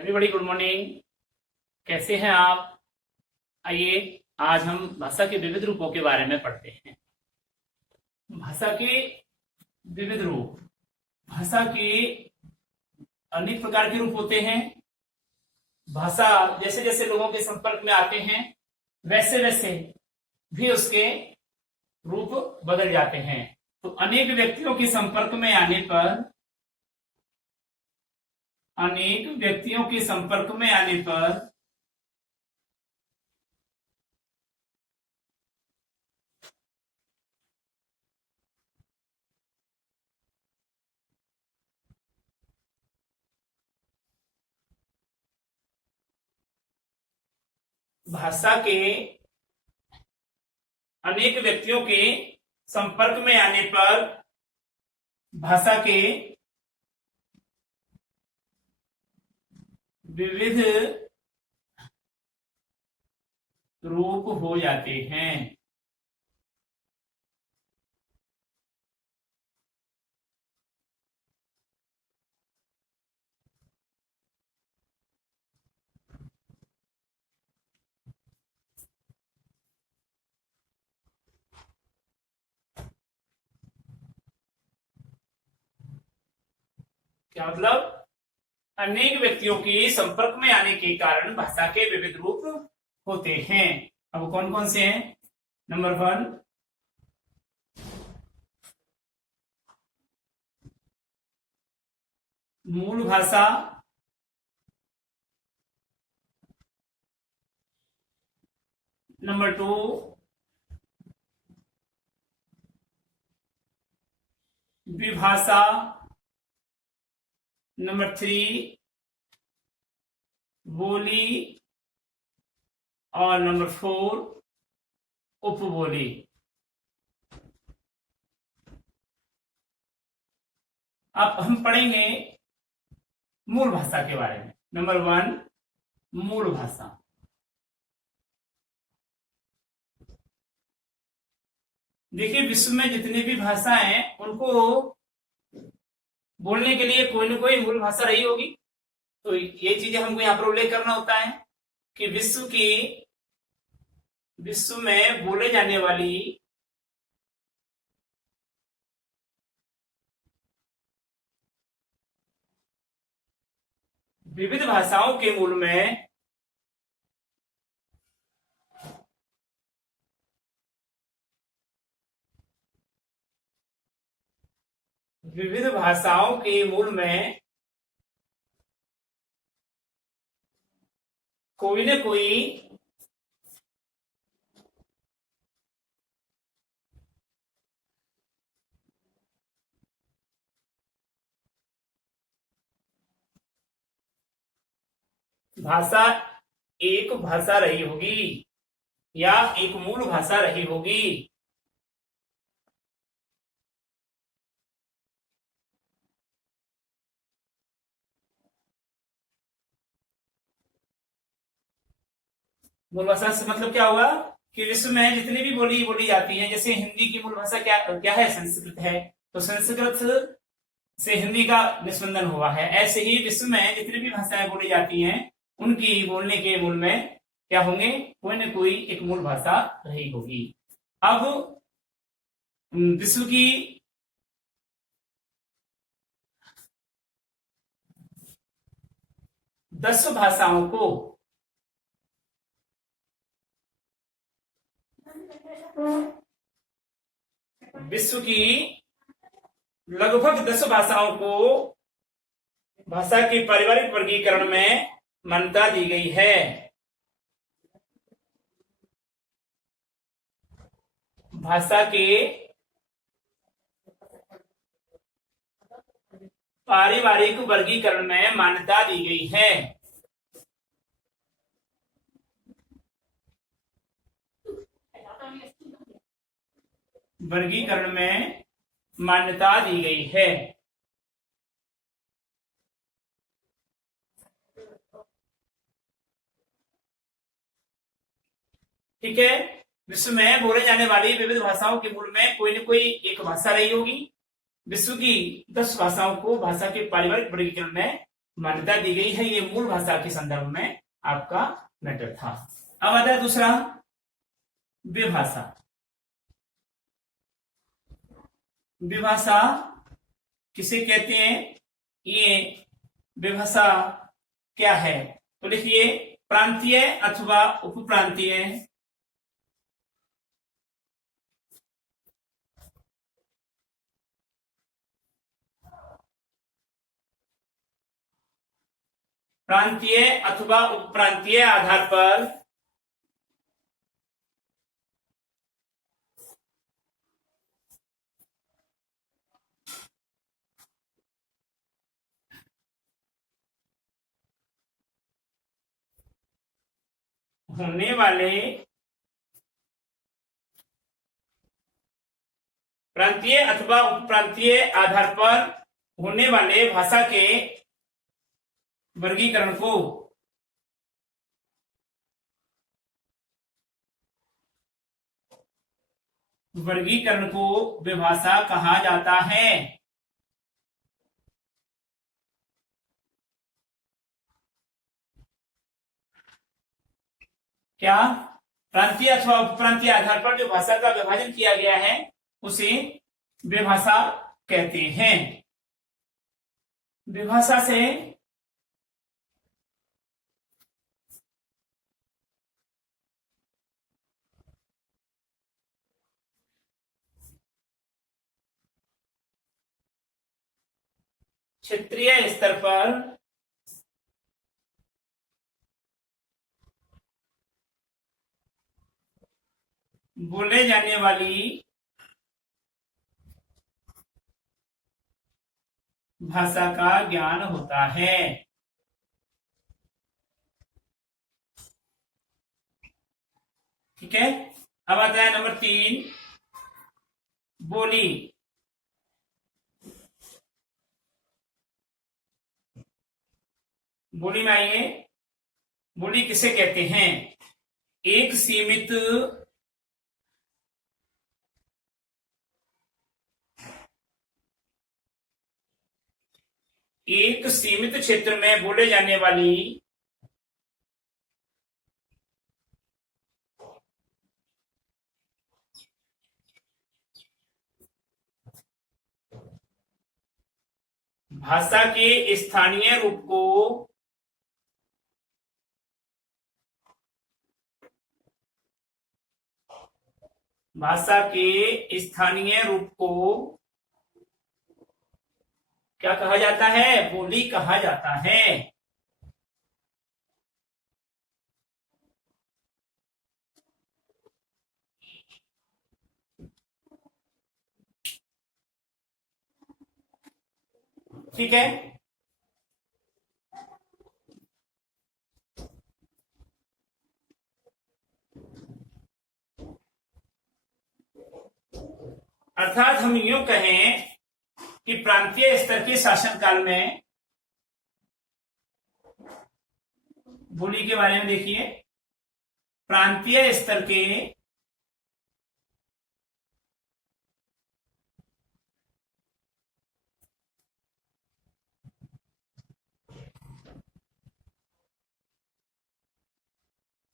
Everybody good morning. कैसे हैं आप? आइए आज हम भाषा के विविध रूपों के बारे में पढ़ते हैं। भाषा के विविध रूप। भाषा के अनेक प्रकार के रूप होते हैं। भाषा जैसे जैसे लोगों के संपर्क में आते हैं वैसे वैसे भी उसके रूप बदल जाते हैं। तो अनेक व्यक्तियों के संपर्क में आने पर भाषा के अनेक व्यक्तियों के संपर्क में आने पर भाषा के विविध रूप हो जाते हैं। क्या मतलब? अनेक व्यक्तियों के संपर्क में आने के कारण भाषा के विविध रूप होते हैं। अब कौन कौन से हैं? नंबर 1, मूल भाषा। नंबर 2, विभाषा। नंबर 3, बोली। और नंबर 4, उपबोली। अब हम पढ़ेंगे मूल भाषा के बारे में। नंबर 1, मूल भाषा। देखिए, विश्व में जितनी भी भाषाएं हैं उनको बोलने के लिए कोई ना कोई मूल भाषा रही होगी। तो ये चीजें हमको यहाँ पर उल्लेख करना होता है कि विश्व में बोले जाने वाली विविध भाषाओं के मूल में कोई न कोई भाषा एक भाषा रही होगी या एक मूल भाषा रही होगी। मूल भाषा से मतलब क्या हुआ कि विश्व में जितनी भी बोली जाती है, जैसे हिंदी की मूल भाषा क्या है? संस्कृत है। तो संस्कृत से हिंदी का निस्पंदन हुआ है। ऐसे ही विश्व में जितनी भी भाषाएं बोली जाती हैं उनकी बोलने के मूल में क्या होंगे? कोई न कोई एक मूल भाषा रही होगी। अब विश्व की 10 भाषाओं को विश्व की लगभग 10 भाषाओं को भाषा के पारिवारिक वर्गीकरण में मान्यता दी गई है। भाषा के पारिवारिक वर्गीकरण में मान्यता दी गई है। वर्गीकरण में मान्यता दी गई है। ठीक है। विश्व में बोले जाने वाली विविध भाषाओं के मूल में कोई न कोई एक भाषा रही होगी। विश्व की 10 भाषाओं को भाषा के पारिवारिक वर्गीकरण में मान्यता दी गई है, ये मूल भाषा के संदर्भ में आपका मैटर था। अब आता है दूसरा, विभाषा। विभाषा किसे कहते हैं? ये विभाषा क्या है? तो लिखिए, प्रांतीय अथवा उपप्रांतीय प्रांतीय अथवा उपप्रांतीय आधार पर होने वाले प्रांतीय अथवा उपप्रांतीय आधार पर होने वाले भाषा के वर्गीकरण को विभाषा कहा जाता है। क्या? प्रांतीय अथवा उपप्रांतीय आधार पर जो भाषा का विभाजन किया गया है उसे विभाषा कहते हैं। विभाषा से क्षेत्रीय स्तर पर बोले जाने वाली भाषा का ज्ञान होता है। ठीक है। अब आता है नंबर 3, बोली। बोली में आइए, बोली किसे कहते हैं? एक सीमित क्षेत्र में बोले जाने वाली भाषा के स्थानीय रूप को क्या कहा जाता है? बोली कहा जाता है। ठीक है। अर्थात हम यूं कहें कि प्रांतीय स्तर के शासनकाल में बोली के बारे में देखिए। प्रांतीय स्तर के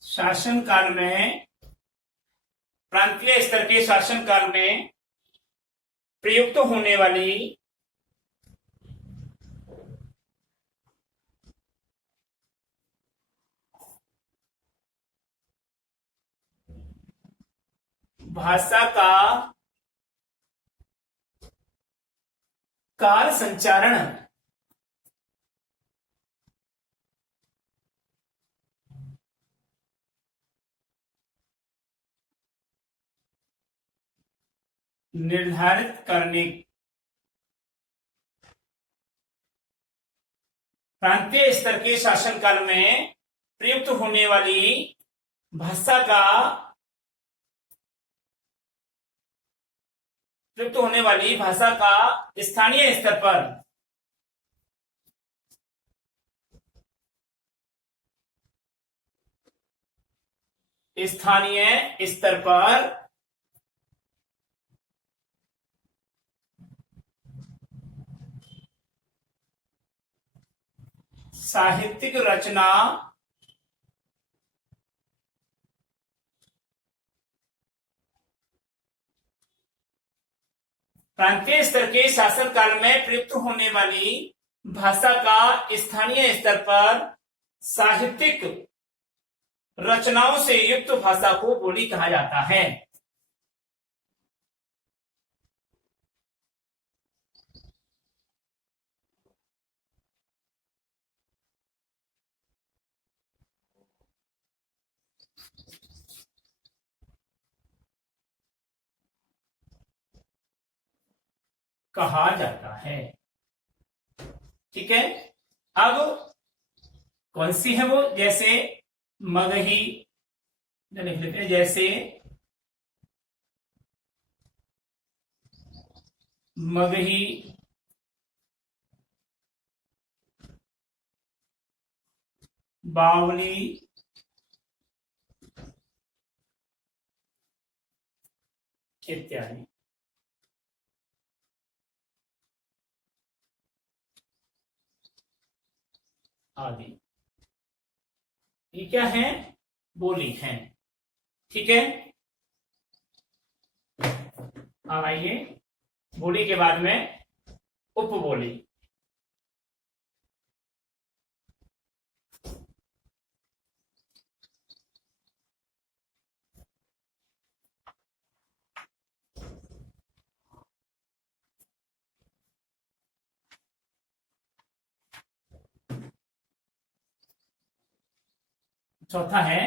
शासनकाल में प्रयुक्त होने वाली भाषा का काल संचारण निर्धारित करने प्रांतीय स्तर के शासनकाल में प्रयुक्त होने वाली भाषा का स्थानीय स्तर पर साहित्यिक रचना प्रांतीय स्तर के शासन काल में प्रयुक्त होने वाली भाषा का स्थानीय स्तर पर साहित्यिक रचनाओं से युक्त भाषा को बोली कहा जाता है। कहा जाता है। ठीक है, अब कौन सी है वो? जैसे मगही, लिख लेते हैं, जैसे मगही, बावली, इत्यादि। आदि ये क्या है? बोली है। ठीक है, अब आइए बोली के बाद में उपबोली। चौथा है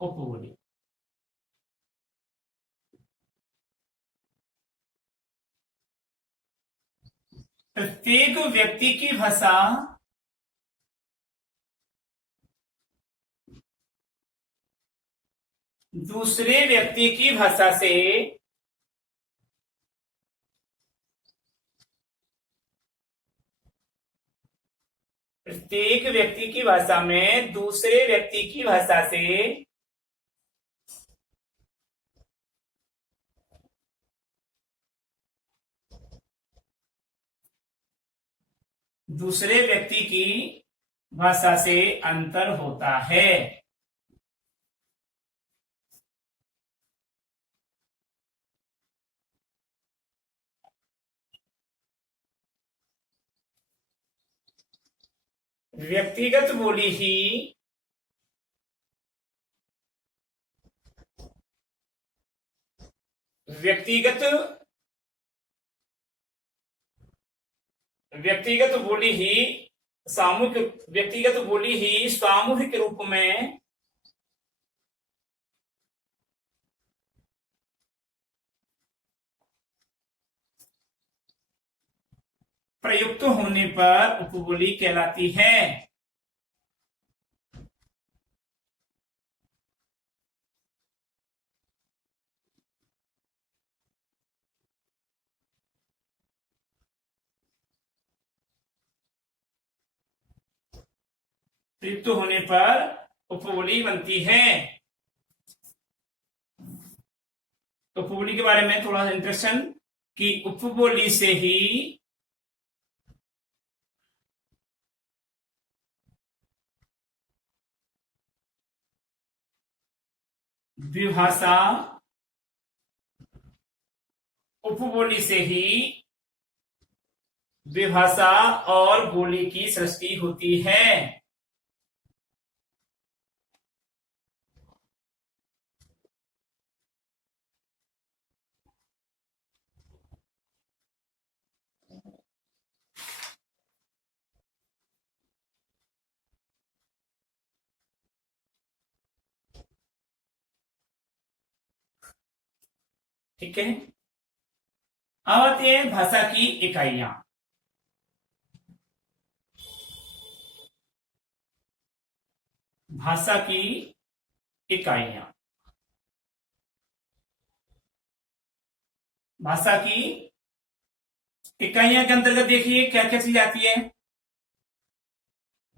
उपबोली। प्रत्येक व्यक्ति की भाषा दूसरे व्यक्ति की भाषा से प्रत्येक व्यक्ति की भाषा में दूसरे व्यक्ति की भाषा से दूसरे व्यक्ति की भाषा से अंतर होता है। व्यक्तिगत बोली ही व्यक्तिगत व्यक्तिगत बोली ही सामूहिक व्यक्तिगत बोली ही सामूहिक रूप में प्रयुक्त होने पर उपबोली कहलाती है। प्रयुक्त होने पर उपबोली बनती है। उपबोली के बारे में थोड़ा सा इंट्रोडक्शन कि उपबोली से ही द्विभाषा, उपबोली से ही द्विभाषा और बोली की सृष्टि होती है। ठीक है, अब आती है भाषा की इकाइयां। भाषा की इकाइयां, भाषा की इकाइयां के अंतर्गत देखिए क्या क्या चीज आती है।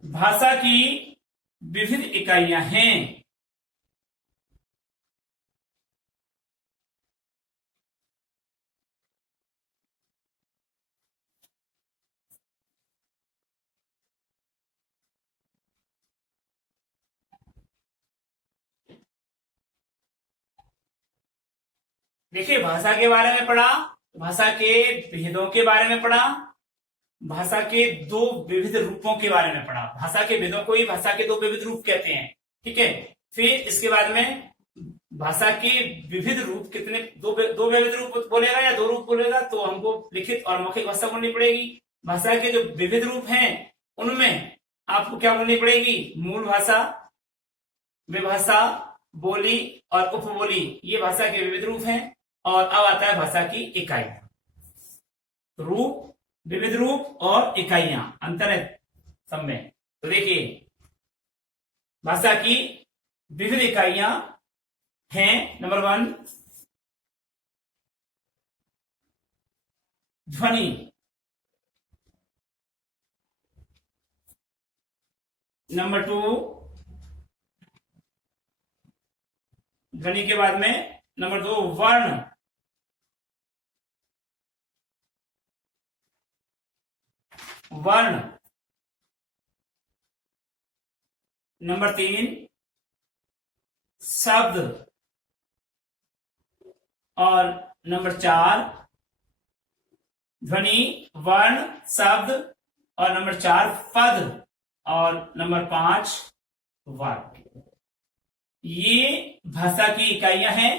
भाषा की विविध इकाइयां हैं। देखिए, भाषा के बारे में पढ़ा, भाषा के भेदों के बारे में पढ़ा, भाषा के दो विविध रूपों के बारे में पढ़ा। भाषा के भेदों को ही भाषा के दो विविध रूप कहते हैं। ठीक है, फिर इसके बाद में भाषा के विविध रूप कितने, दो विविध रूप बोलेगा या दो रूप बोलेगा तो हमको लिखित और मौखिक भाषा बोलनी पड़ेगी। भाषा के जो विविध रूप हैं उनमें आपको क्या बोलनी पड़ेगी, मूल भाषा, विभाषा, बोली और उपबोली, ये भाषा के विविध रूप हैं। और अब आता है भाषा की इकाई। रूप, विविध रूप और इकाइयां, अंतर है सब में। तो देखिए, भाषा की विविध इकाइयां हैं, नंबर 1 ध्वनि, नंबर 2 ध्वनि के बाद में नंबर 2 वर्ण, वर्ण, नंबर 3 शब्द और नंबर 4 ध्वनि, वर्ण, शब्द और नंबर 4 पद और नंबर 5 वाक्य। ये भाषा की इकाइयां हैं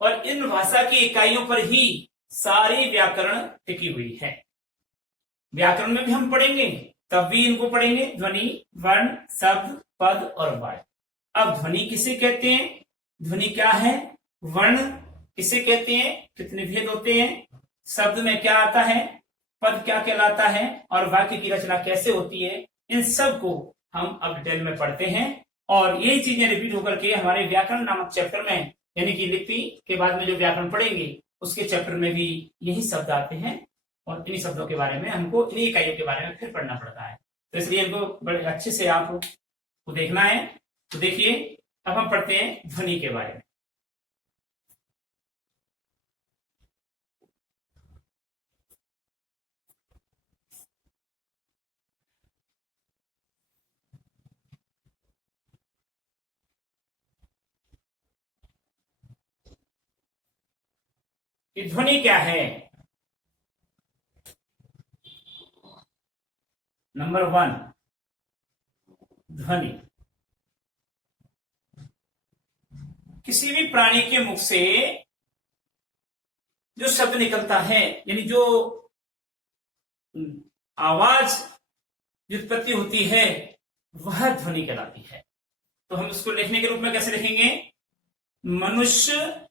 और इन भाषा की इकाइयों पर ही सारी व्याकरण टिकी हुई है। व्याकरण में भी हम पढ़ेंगे, तब भी इनको पढ़ेंगे, ध्वनि, वर्ण, शब्द, पद और वाक्य। अब ध्वनि किसे कहते हैं, ध्वनि क्या है, वर्ण किसे कहते हैं, कितने भेद होते हैं, शब्द में क्या आता है, पद क्या कहलाता है और वाक्य की रचना कैसे होती है, इन सब को हम अब डिटेल में पढ़ते हैं। और यही चीजें रिपीट होकर के हमारे व्याकरण नामक चैप्टर में, यानी कि लिपि के बाद में जो व्याकरण पढ़ेंगे उसके चैप्टर में भी यही शब्द आते हैं और इन्हीं शब्दों के बारे में हमको, इन्हीं इकाइयों के बारे में फिर पढ़ना पड़ता है। तो इसलिए इनको बड़े अच्छे से आपको देखना है। तो देखिए, अब हम पढ़ते हैं ध्वनि के बारे में। कि ध्वनि क्या है। नंबर 1 ध्वनि, किसी भी प्राणी के मुख से जो शब्द निकलता है, यानी जो आवाज की उत्पत्ति होती है वह ध्वनि कहलाती है। तो हम इसको लिखने के रूप में कैसे लिखेंगे, मनुष्य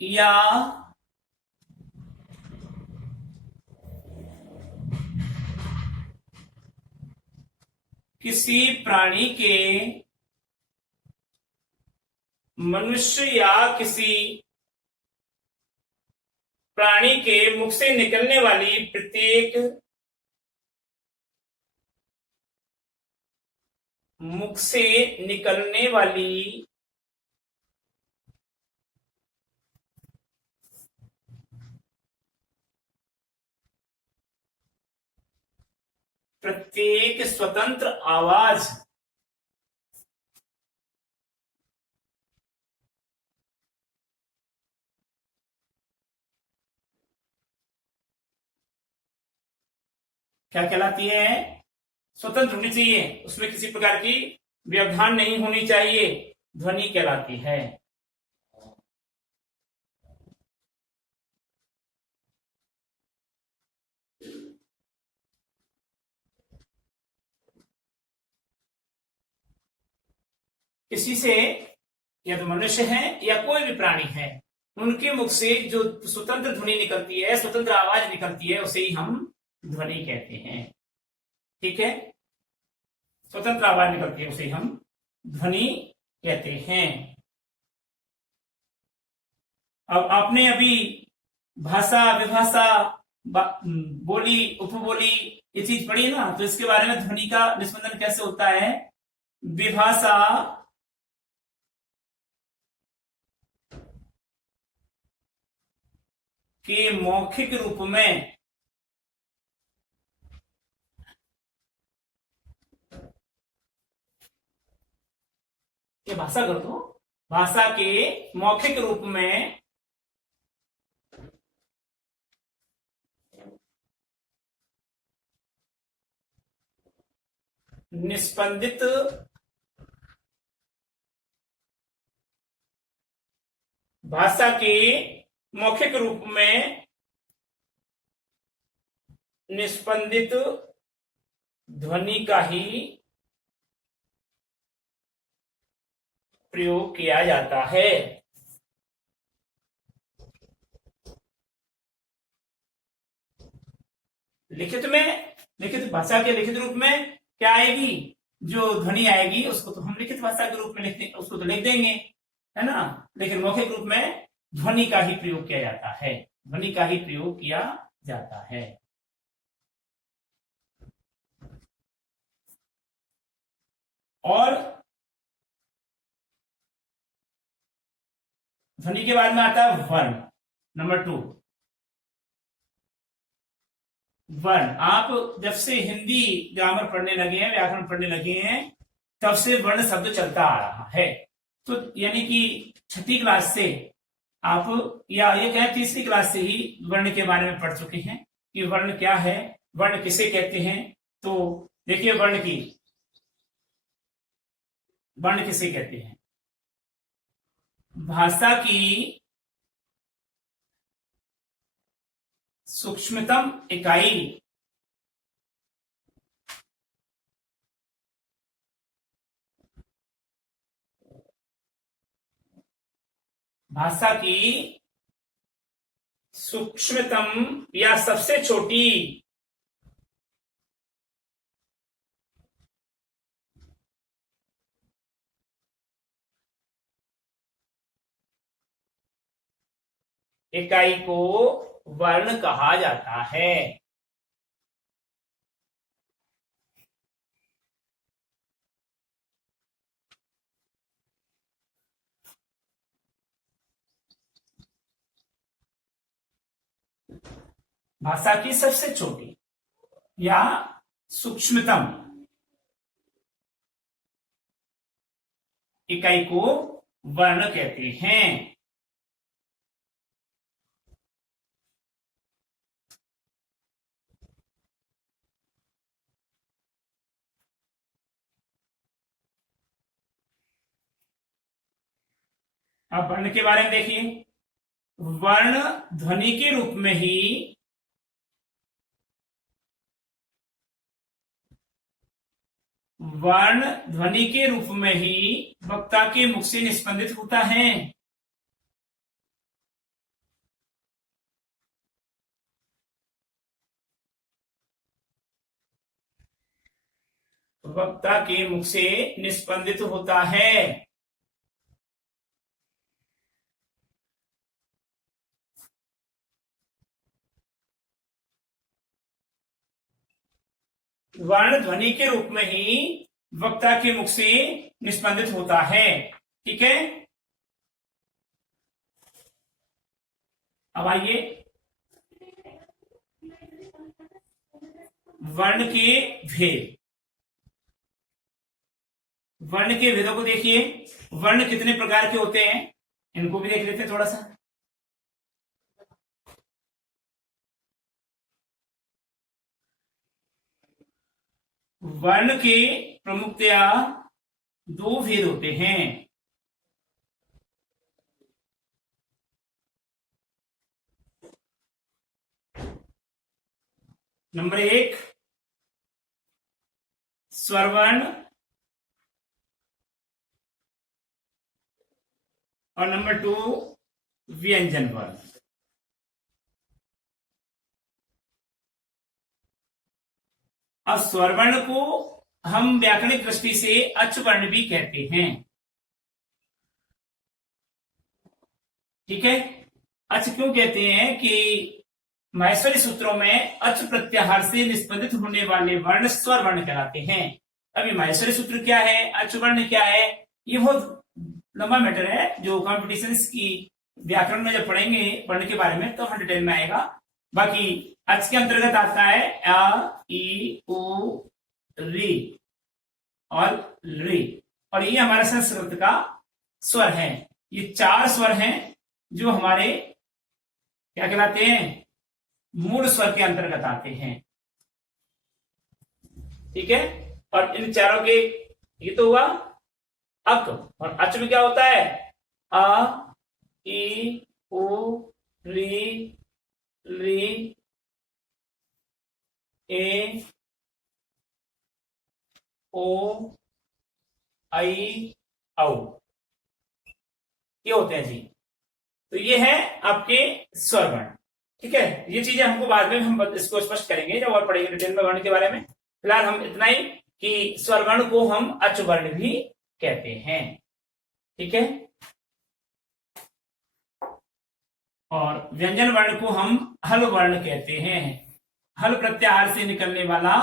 या किसी प्राणी के, मनुष्य या किसी प्राणी के मुख से निकलने वाली प्रत्येक, मुख से निकलने वाली प्रत्येक स्वतंत्र आवाज क्या कहलाती है, स्वतंत्र होनी चाहिए, उसमें किसी प्रकार की व्यवधान नहीं होनी चाहिए, ध्वनि कहलाती है। किसी से, या तो मनुष्य है या कोई भी प्राणी है, उनके मुख से जो स्वतंत्र ध्वनि निकलती है, स्वतंत्र आवाज निकलती है, उसे ही हम ध्वनि कहते हैं। ठीक है, स्वतंत्र आवाज निकलती है उसे हम ध्वनि कहते हैं। अब आपने अभी भाषा, विभाषा, बोली, उपबोली ये चीज पढ़ी ना, तो इसके बारे में ध्वनि का निस्पंदन कैसे होता है। विभाषा के मौखिक रूप में ये भाषा कर दो, भाषा के मौखिक रूप में निस्पंदित भाषा के मौखिक रूप में निस्पंदित ध्वनि का ही प्रयोग किया जाता है। लिखित भाषा के लिखित रूप में क्या आएगी, जो ध्वनि आएगी उसको तो हम लिखित भाषा के रूप में उसको तो लिख देंगे, है ना। लेकिन मौखिक रूप में ध्वनि का ही प्रयोग किया जाता है, ध्वनि का ही प्रयोग किया जाता है। और ध्वनि के बाद में आता है वर्ण। नंबर 2, वर्ण। आप जब से हिंदी ग्रामर पढ़ने लगे हैं, व्याकरण पढ़ने लगे हैं, तब से वर्ण शब्द चलता आ रहा है। तो यानी कि छठी क्लास से आप, या ये कहें तीसरी क्लास से ही वर्ण के बारे में पढ़ चुके हैं कि वर्ण क्या है, वर्ण किसे कहते हैं। तो देखिए वर्ण किसे कहते हैं। भाषा की सूक्ष्मतम इकाई भाषा की सूक्ष्मतम या सबसे छोटी इकाई को वर्ण कहा जाता है। भाषा की सबसे छोटी या सूक्ष्मतम इकाई को वर्ण कहते हैं। अब वर्ण के बारे में देखिए। वर्ण ध्वनि के रूप में ही वर्ण ध्वनि के रूप में ही वक्ता के मुख से निस्पंदित होता है। वक्ता के मुख से निस्पंदित होता है। वर्ण ध्वनि के रूप में ही वक्ता के मुख से निस्पंदित होता है। ठीक है, अब आइए वर्ण के भेद। वर्ण के भेदों को देखिए। वर्ण कितने प्रकार के होते हैं, इनको भी देख लेते हैं थोड़ा सा। वर्ण के प्रमुखतया 2 भेद होते हैं। नंबर 1 स्वरवर्ण और नंबर 2 व्यंजन वर्ण। अब स्वरवर्ण को हम व्याकरणिक दृष्टि से अच् वर्ण भी कहते हैं। ठीक है, अच् क्यों कहते हैं कि माहेश्वरी सूत्रों में अच् प्रत्याहार से निष्पंदित होने वाले वर्ण स्वर वर्ण कहलाते हैं। अभी माहेश्वरी सूत्र क्या है, अच् वर्ण क्या है, ये बहुत लंबा मैटर है जो कॉम्पिटिशन्स की व्याकरण में जब पढ़ेंगे वर्ण के बारे में तो हम डिटेल में आएगा। बाकी अच् के अंतर्गत आता है अ, ई, उ, री और री, और ये हमारा संस्कृत का स्वर है। ये 4 स्वर हैं जो हमारे क्या कहलाते हैं, मूल स्वर के अंतर्गत आते हैं। ठीक है, और इन चारों के ये तो हुआ अक, और अच में क्या होता है? अ, ई, उ, री, ली, ए, ओ, आई, औ, ये होते हैं जी। तो ये है आपके स्वर वर्ण। ठीक है, ये चीजें हमको बाद में हम इसको स्पष्ट करेंगे जब और पढ़ेंगे डिटेल में वर्ण के बारे में। फिलहाल हम इतना ही कि स्वर वर्ण को हम अच वर्ण भी कहते हैं। ठीक है, और व्यंजन वर्ण को हम हल वर्ण कहते हैं। हल प्रत्याहार से निकलने वाला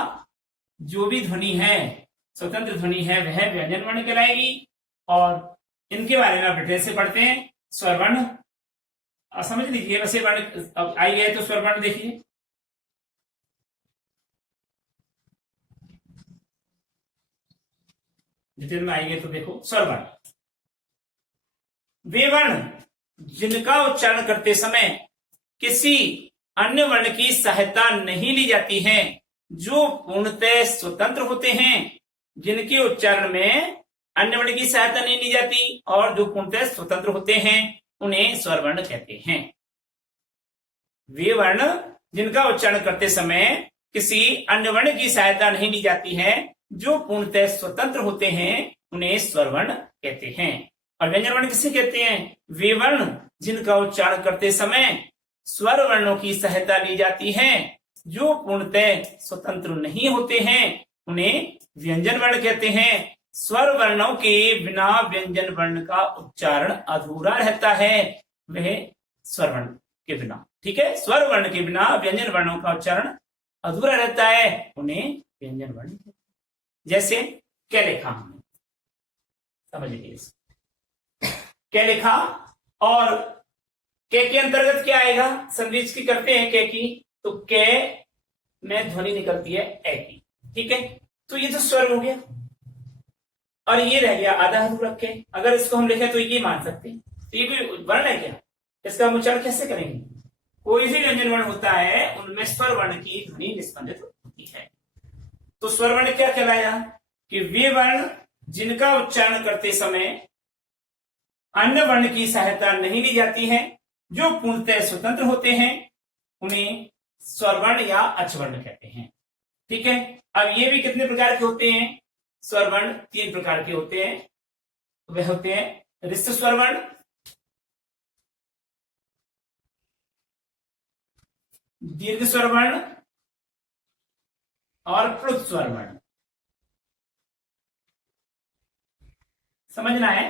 जो भी ध्वनि है, स्वतंत्र ध्वनि है, वह व्यंजन वर्ण कहलाएगी। और इनके बारे में आप डिटेल से पढ़ते हैं। स्वर वर्ण समझ लीजिए, वैसे वर्ण अब आई है तो स्वर वर्ण देखिए। डिटेल में आइए तो देखो स्वर वर्ण, वे वर्ण जिनका उच्चारण करते समय किसी अन्य वर्ण की सहायता नहीं ली जाती है, जो पूर्णतः स्वतंत्र होते हैं। जिनके उच्चारण में अन्य वर्ण की सहायता नहीं ली जाती और जो पूर्णतः स्वतंत्र होते हैं, उन्हें स्वर वर्ण कहते हैं। वे वर्ण जिनका उच्चारण करते समय किसी अन्य वर्ण की सहायता नहीं ली जाती है, जो पूर्णतः स्वतंत्र होते हैं, उन्हें स्वर वर्ण कहते हैं। और व्यंजन वर्ण किसे कहते हैं? वे वर्ण जिनका उच्चारण करते समय स्वर वर्णों की सहायता ली जाती है, जो पूर्णतः स्वतंत्र नहीं होते हैं, उन्हें व्यंजन वर्ण कहते हैं। स्वर वर्णों के बिना व्यंजन वर्ण का उच्चारण अधूरा रहता है, वह स्वर वर्ण के बिना। ठीक है, स्वर वर्ण के बिना व्यंजन वर्णों का उच्चारण अधूरा रहता है, उन्हें व्यंजन वर्ण कहते हैं। जैसे क्या लिखा हमने, समझ लीजिए। क्या लिखा और के अंतर्गत क्या आएगा? संधिच की करते हैं के की, तो के में ध्वनि निकलती है ए की। ठीक है, तो ये तो स्वर हो गया और ये रह गया आधा अधूरा के। अगर इसको हम लिखें तो ये मान सकते हैं, तो ये कोई वर्ण है क्या? इसका हम उच्चारण कैसे करेंगे? कोई भी व्यंजन वर्ण होता है उनमें स्वर वर्ण की ध्वनि निस्पंदित होती है। तो स्वर वर्ण क्या कहलाया? कि वे वर्ण जिनका उच्चारण करते समय अन्य वर्ण की सहायता नहीं ली जाती है, जो पूर्णतः स्वतंत्र होते हैं, उन्हें स्वर वर्ण या अच वर्ण कहते हैं। ठीक है, अब ये भी कितने प्रकार के होते हैं? स्वर वर्ण 3 प्रकार के होते हैं। वे होते हैं रिक्त स्वर वर्ण, दीर्घ स्वर वर्ण और प्लुत स्वर वर्ण। समझना है,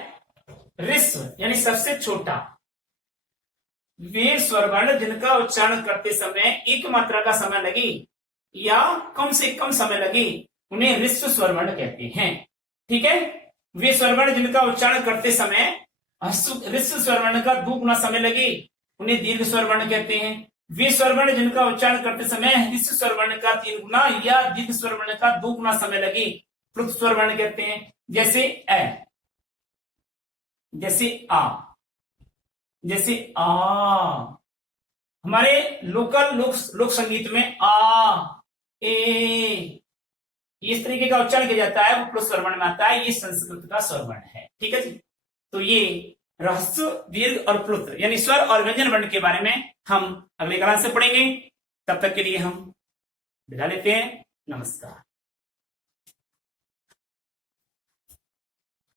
रिस्व यानी सबसे छोटा, वे स्वर वर्ण जिनका उच्चारण करते समय एक मात्रा का समय लगे या कम से कम समय लगे, उन्हें रिस्व स्वर वर्ण कहते हैं। ठीक है, वे स्वर वर्ण जिनका उच्चारण करते समय रिस्व स्वर वर्ण का 2 गुना समय लगे, उन्हें दीर्घ स्वर वर्ण कहते हैं। वे स्वर वर्ण जिनका उच्चारण करते समय रिस्व स्वर वर्ण का 3 गुना या दीर्घ स्वर वर्ण का 2 गुना समय लगे, प्लुत स्वर वर्ण कहते हैं। जैसे ए, जैसे आ, जैसे आ। हमारे लोकल लोक संगीत में आ, ए, इस तरीके का उच्चारण किया जाता है, वो प्लुत स्वर वर्ण में आता है। ये संस्कृत का स्वर वर्ण है। ठीक है जी, तो ये रहस्य दीर्घ और प्लुत यानी स्वर और व्यंजन वर्ण के बारे में हम अगले क्लास से पढ़ेंगे। तब तक के लिए हम विदा लेते हैं। नमस्कार।